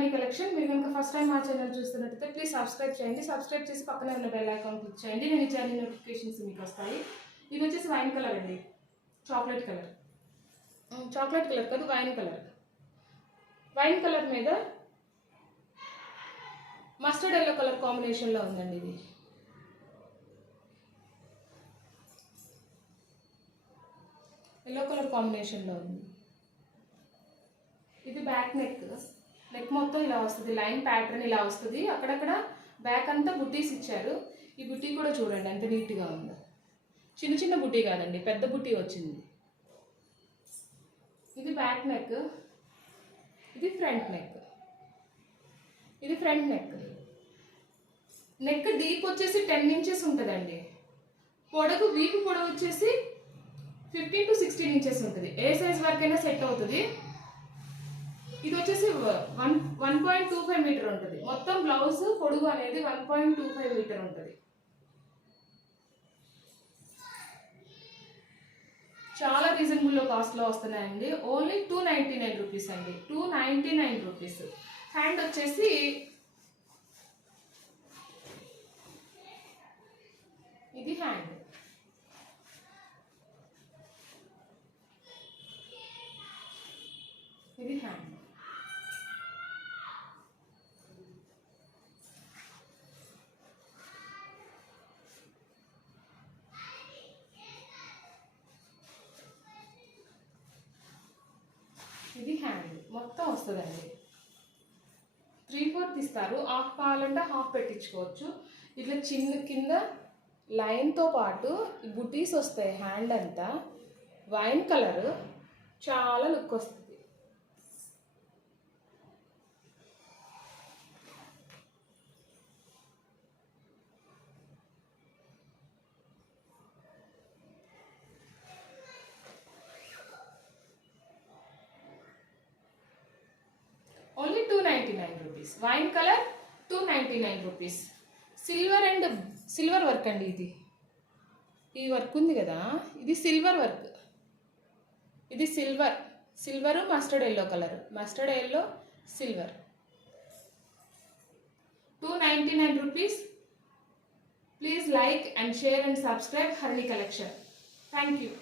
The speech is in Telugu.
Honey collection. మీరు కనుక ఫస్ట్ టైం మా ఛానల్ చూస్తున్నట్టయితే ప్లీజ్ సబ్స్క్రైబ్ చేయండి. సబ్స్క్రైబ్ చేసి పక్కనే ఉన్న బెల్ ఐకాన్ క్లిక్ చేయండి. నేను ఇచ్చే అన్ని నోటిఫికేషన్స్ మీకు వస్తాయి. ఇది వచ్చేసి వైన్ కలర్ అండి, చాక్లెట్ కలర్. చాక్లెట్ కలర్ కాదు, వైన్ కలర్. వైన్ కలర్ మీద మస్టర్డ్ ఎల్లో కలర్ కాంబినేషన్లో ఉందండి. ఇది ఎల్లో కలర్ కాంబినేషన్లో ఉంది. ఇది బ్యాక్ నెక్. నెక్ మొత్తం ఇలా వస్తుంది, లైన్ ప్యాటర్న్ ఇలా వస్తుంది. అక్కడక్కడ బ్యాక్ అంతా బుట్టీస్ ఇచ్చారు. ఈ బుట్టీ కూడా చూడండి ఎంత నీట్గా ఉందో. చిన్న చిన్న బుట్టీ కాదండి, పెద్ద బుట్టీ వచ్చింది. ఇది బ్యాక్ నెక్, ఇది ఫ్రంట్ నెక్. ఇది ఫ్రంట్ నెక్. నెక్ డీప్ వచ్చేసి 10 ఇంచెస్ ఉంటుందండి. పొడవు, వీపు పొడవు వచ్చేసి 15 to 16 ఇంచెస్ ఉంటుంది. ఏ సైజ్ వరకైనా సెట్ అవుతుంది. ఇది వచ్చేసి 1.25 మీటర్ ఉంటుంది. మొత్తం బ్లౌజ్ పొడుగు అనేది 1.25 మీటర్ ఉంటుంది. చాలా రీజనబుల్ కాస్ట్లో వస్తున్నాయండి. ఓన్లీ 299 రూపీస్ అండి, 299 రూపీస్. హ్యాండ్ వచ్చేసి ఇది హ్యాండ్. ఇది హ్యాండ్. ఇది హ్యాండ్ మొత్తం వస్తుందండి. 3/4 ఇస్తారు. హాఫ్ కావాలంటే హాఫ్ పెట్టించుకోవచ్చు. ఇట్లా చిన్న కింద లైన్తో పాటు బుటీస్ వస్తాయి. హ్యాండ్ అంతా వైన్ కలర్, చాలా లుక్ వస్తుంది. Only 299 rupees. Wine colour 299 rupees. Silver and silver work అండి. ఇది ఈ వర్క్ ఉంది కదా, ఇది సిల్వర్ వర్క్. ఇది silver mustard yellow colour, mustard yellow silver. 299 rupees. Please like and share and subscribe Harini collection. Thank you.